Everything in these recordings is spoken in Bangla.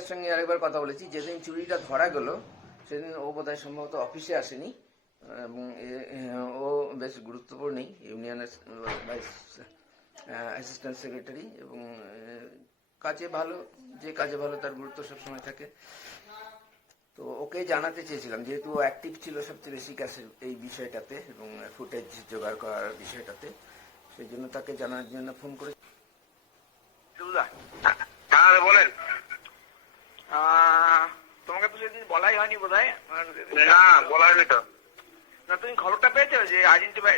সুজাতার সঙ্গে আরেকবার কথা বলেছি, যেদিন চুরিটা ধরা গেল সেদিন ও বোধহয় সম্ভবত অফিসে আসেনি, এবং ও বেশ গুরুত্বপূর্ণই, ইউনিয়নের ভাইস অ্যাসিস্ট্যান্ট সেক্রেটারি, এবং কাজে ভালো, যে কাজে ভালো তার গুরুত্ব সবসময় থাকে। তো ওকে জানাতে চেয়েছিলাম, যেহেতু ও অ্যাক্টিভ ছিল সবচেয়ে বেশি কাছে এই বিষয়টাতে এবং ফুটেজ জোগাড় করার বিষয়টাতে, সেই জন্য তাকে জানার জন্য ফোন করে। হ্যাঁ বলেন। তোমাকে তো সেদিন বলাই হয়নি বোধহয়। না বলা হয়নি তো। না, তুমি খবরটা পেয়েছো যে আইডেন্টিফাই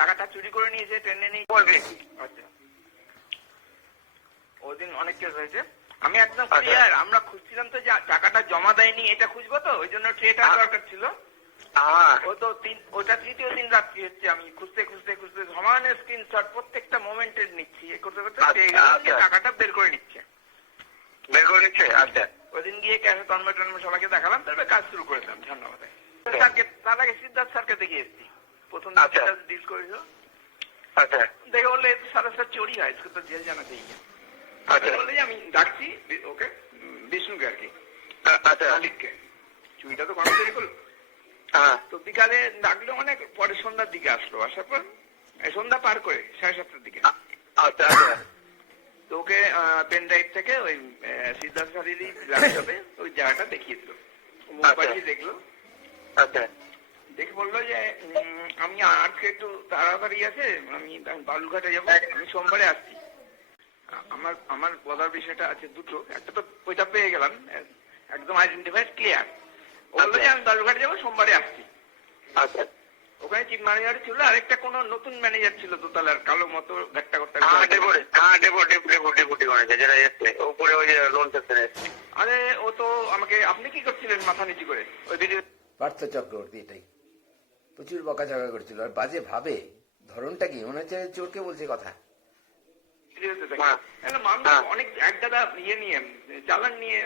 টাকাটা চুরি করে নিয়েছে, ট্রেনে নিয়ে বলবি। আচ্ছা, ওদিন অনেক কেস হয়েছে। আমি একদম ক্লিয়ার, আমরা খুঁজছিলাম তো যে টাকাটা জমা দেয়নি, এটা খুঁজবো তো, ওই জন্য ট্রেটা দরকার ছিল। ও তো ওটা তৃতীয় দিন রাত্রি হচ্ছে, আমি খুঁজতে খুঁজতে খুঁজতে সমানের স্ক্রিনশট প্রত্যেকটা মোমেন্টের নিচ্ছি, এ করতে করতে টাকাটা বের করে নিচ্ছে। আচ্ছা, ওদিন গিয়ে ক্যাশে টনমে সবাইকে দেখালাম, তারপরে কাজ শুরু করেছিলাম ধন্যবাদ। তার আগে সিদ্ধার্থ স্যারকে দেখিয়ে এসেছি, প্রথম ডিল করেছিল। আচ্ছা, দেখে বললে সারা চোরি হয়, তো জেল জানা চাই। বললে যে আমি ডাকছি ওকে, বিষ্ণুকে আর কি, মালিককে, চুরিটা তো কর্মচারী করলো। তো বিকালে ডাকলো, অনেক পরে সন্ধ্যার দিকে আসলো, আসার পর সন্ধ্যা পার করে 7:30টার দিকে। তো ওকে পেন ড্রাইভ থেকে ওই সিদ্ধার্থ স্যারেরই ল্যাপটপে ওই জায়গাটা দেখিয়ে দিল, মোবাইল দেখলো। দেখে বললো যে আমি আজকে একটু তাড়াতাড়ি আছে, আমি বালুরঘাটে যাবো, আমি সোমবারে আসছি। আমার বলার বিষয়টা আছে দুটো, একটা তো ওইটা পেয়ে গেলাম, একদম আইডেন্টিফাইড ক্লিয়ার। ও বললো যে আমি বালুরঘাটে যাবো, সোমবারে আসছি। ওখানে চিফ ম্যানেজার ছিল, আরেকটা কোন নতুন ম্যানেজার ছিল দোতলার, কালো মতো ঘাট্টা করতে। আরে ও তো আমাকে, আপনি কি করছিলেন মাথা নিচু করে ওই ভিডিও? পার্থ চক্রবর্তী এটাই প্রচুর বকাঝকা করছিল, আর বাজে ভাবে, ধরনটা কি মনে হচ্ছে চোরকে বলছে কথা। অনেক এক দাদা ইয়ে নিয়ে, চালান নিয়ে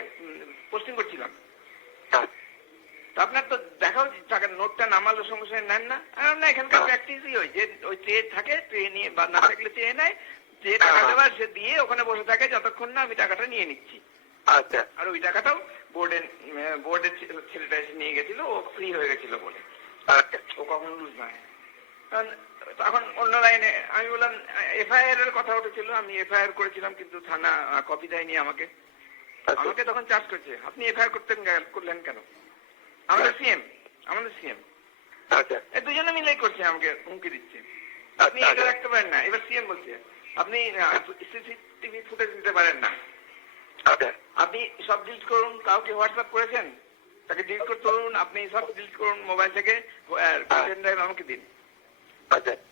পোস্টিং করছিলাম। আপনার তো দেখা উচিত, টাকার নোটটা নামালো সঙ্গে সঙ্গে নেন না। না, এখানকার প্র্যাকটিসই হয় যে ওই ট্রে থাকে, ট্রে নিয়ে বা না থাকলে চেয়ে নেয়, যে টাকা দেওয়ার সে দিয়ে ওখানে বসে থাকে যতক্ষণ না আমি টাকাটা নিয়ে নিচ্ছি। আর ওই টাকাটাও বোর্ডের ছেলেটা এসে নিয়ে গেছিল, ও ফ্রি হয়ে গেছিল বলে, ও কখন লুজ নয়। তখন অন্য লাইনে আমি বললাম, এফআইআর এর কথা উঠেছিল, আমি এফআইআর করেছিলাম, কিন্তু থানা কপি দেয়নি আমাকে। তখন চার্জ করছে, আপনি এফআইআর করলেন কেন? আমাদের সিএম দুজনে মিলে করছে, আমাকে হুমকি দিচ্ছে, আপনি এটা রাখতে পারেন না। এবার সিএম বলছে আপনি সিসিটিভি ফুটেজ দিতে পারেন না, আপনি সব ডিলিট করুন। কাউকে হোয়াটসঅ্যাপ করেছেন, তাকে ডিলিট করতে বলুন, আপনি সব ডিলিট করুন মোবাইল থেকে, পেন ড্রাইভ আমাকে দিন।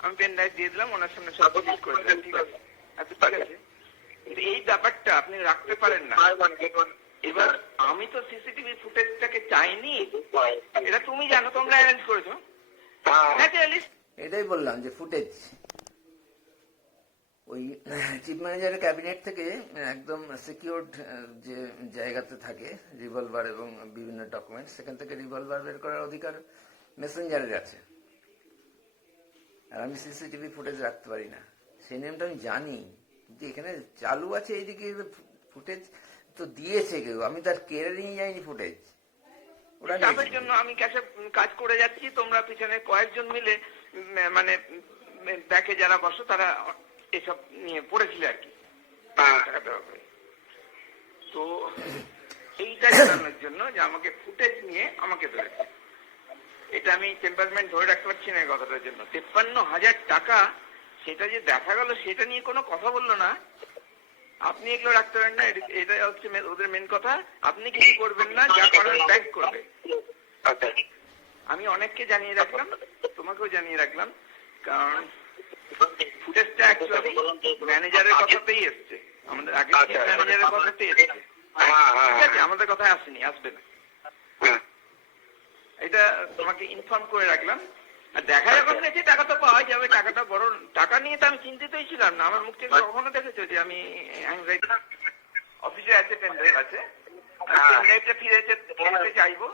আমি পেন ড্রাইভ দিয়ে দিলাম, ওনার সামনে সব ডিলিট করে দিলাম। ঠিক আছে, ঠিক আছে, কিন্তু এই ব্যাপারটা আপনি রাখতে পারেন না। এবার আমি তো সিসিটিভি ফুটেজটাকে চাইনি, এটা তুমি জানো, তোমরা অ্যারেঞ্জ করেছো। এটাই বললাম যে ফুটেজ ওই চিফ ম্যানেজারের ক্যাবিনেট থেকে একদম সিকিউরড যে জায়গাতে থাকে রিভলভার এবং বিভিন্ন ডকুমেন্ট, সেখান থেকে রিভলভার বের করার অধিকার মেসেঞ্জারের আছে, আর আমি সিসিটিভি ফুটেজ রাখতে পারি না। সেই নিয়মটা আমি জানি, যে এখানে চালু আছে, এইদিকে ফুটেজ তো দিয়েছে কেউ, আমি তার কেড়ে নিয়ে যাইনি ফুটেজ। চাপের জন্য আমি ক্যাশে কাজ করে যাচ্ছি, তোমরা পিছনে কয়েকজন মিলে মানে ব্যাকে যারা বসো তারা এসব নিয়ে পড়েছিল আর কি। তো এইটা জানানোর জন্য যে আমাকে ফুটেজ নিয়ে আমাকে ধরেছে, এটা আমি টেম্পারমেন্ট ধরে রাখতে পারছি না এই কথাটার জন্য। 53,000 টাকা, সেটা যে দেখা গেল সেটা নিয়ে কোনো কথা বললো না। আপনি এগুলো রাখতে পারেন না, এটা হচ্ছে ওদের মেন কথা। আপনি কিছু করবেন না, যা করার ব্যাংক করবে। আমি অনেককে জানিয়ে রাখলাম, তোমাকেও জানিয়ে রাখলাম, কারণ ফুটেজটা অ্যাকচুয়ালি ম্যানেজারের কথাতেই এসছে, আমাদের আগে ম্যানেজারের কথাতেই এসছে। ঠিক আছে, আমাদের কথায় আসেনি, আসবে না, এটা তোমাকে ইনফর্ম করে রাখলাম। আর দেখা যখন গেছে টাকা তো পাওয়া যাবে, টাকাটা বড় টাকা নিয়ে তো আমি চিন্তিতই ছিলাম না। আমার মুখ থেকে কখনো দেখেছো যে আমি অফিসে আছে, পেন ড্রাইভ আছে, পেন ড্রাইভটা ফিরে চাইবো,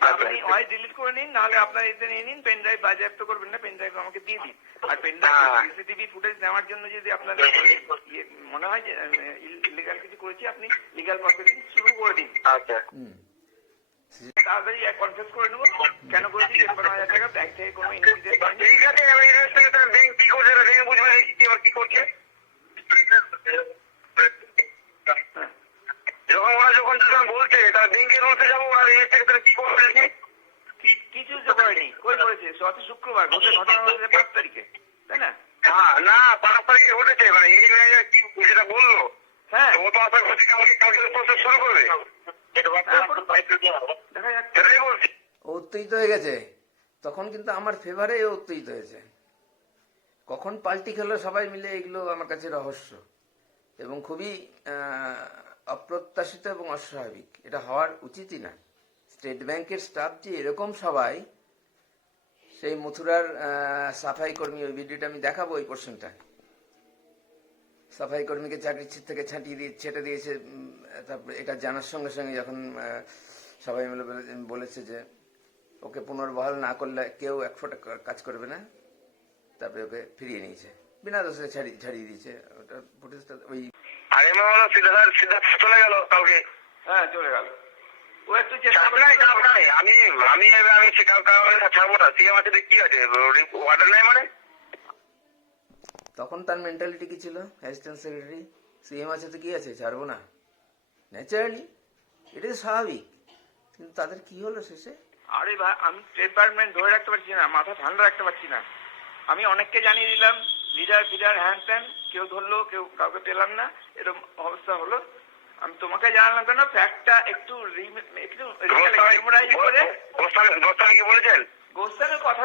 আপনি হয় ডিলিট করে নিন, নাহলে আপনার এতে নিয়ে নিন, পেন ড্রাইভ বাজেয়াপ্ত করবেন না, পেন ড্রাইভ আমাকে দিয়ে দিন। আর পেন ড্রাইভ সিসিটিভি ফুটেজ নেওয়ার জন্য যদি আপনার মনে হয় যে ইলিগাল কিছু করেছি, আপনি লিগাল প্রসিডিং শুরু করে দিন। আচ্ছা হুম। তাড়াতাড়ি কনফেস করে নেবো কেন করেছি 53,000 টাকা ব্যাংক থেকে কোনো ইনভেস্ট পাইনি। ঠিক আছে আমি ইনভেস্ট থেকে তার ব্যাংক কি করছে না ব্যাংক বুঝবে না কি এবার কি করছে যখন বলছে তার ব্যাংকের রুলসে যাবো ওরা ইনভেস্ট থেকে কি করবে নাকি? কিছু তো করেনি, কই করেছে? গত শুক্রবার ঘটে, ঘটনা ঘটেছে 5 তারিখে, তাই না? হ্যাঁ না 5 তারিখে ঘটেছে মানে এই ম্যানেজার কি যেটা বললো হ্যাঁ, ও তো আশা করছি কালকে কালকে প্রসেস শুরু করবে দেখা যাক। সেটাই বলছি ও উত্তেজিত হয়ে গেছে, তখন কিন্তু আমার ফেভারে ও উত্তেজিত হয়েছে। কখন পাল্টি খেলো সবাই মিলে এগুলো আমার কাছে রহস্য এবং খুবই অপ্রত্যাশিত এবং অস্বাভাবিক। এটা হওয়ার উচিতই না। স্টেট ব্যাংকের স্টাফ যে এরকম সবাই, সেই মথুরার সাফাই কর্মী, ওই ভিডিওটা আমি দেখাবো, ওই পোর্শনটা। সাফাই কর্মীকে চাকরির থেকে ছেটে দিয়েছে। তারপরে এটা জানার সঙ্গে সঙ্গে যখন সবাই মিলে বলেছে যে ওকে পুনর্বহাল না করলে কেউ 1 ফোঁটা কাজ করবে না, তারপরে ওকে ফিরিয়ে নিয়েছে, বিনা দোষে ছাড়িয়ে দিয়েছে। ওটা ফুটেজটা ওই আগে মনে হলো সিধা চলে গেল কালকে হ্যাঁ, চলে গেল। ও একটু চেষ্টা চাপ নাই চাপ নাই আমি আমি আমি ছাড়বো না সিএম আছে কি আছে অর্ডার নাই মানে তখন তার মেন্টালিটি কি ছিল? অ্যাসিস্ট্যান্ট সেক্রেটারি, সিএম আছে তো কি আছে, ছাড়বো না, ন্যাচারালি এটাই স্বাভাবিক। কিন্তু তাদের কি হলো শেষে? আরে ভাই, আমি ডিপার্টমেন্ট ধরে রাখতে পারছি না, মাথা ঠান্ডা রাখতে পারছি না। আমি অনেককে জানিয়ে দিলাম, লিডার ফিডার হ্যান ত্যান, কেউ ধরলো, কেউ কাউকে পেলাম না, এরকম অবস্থা হলো। আমি তোমাকে জানালাম কেন, ফ্যাক্টটা একটু করে গোস্বামী কি বলেছেন গোস্বামীর কথা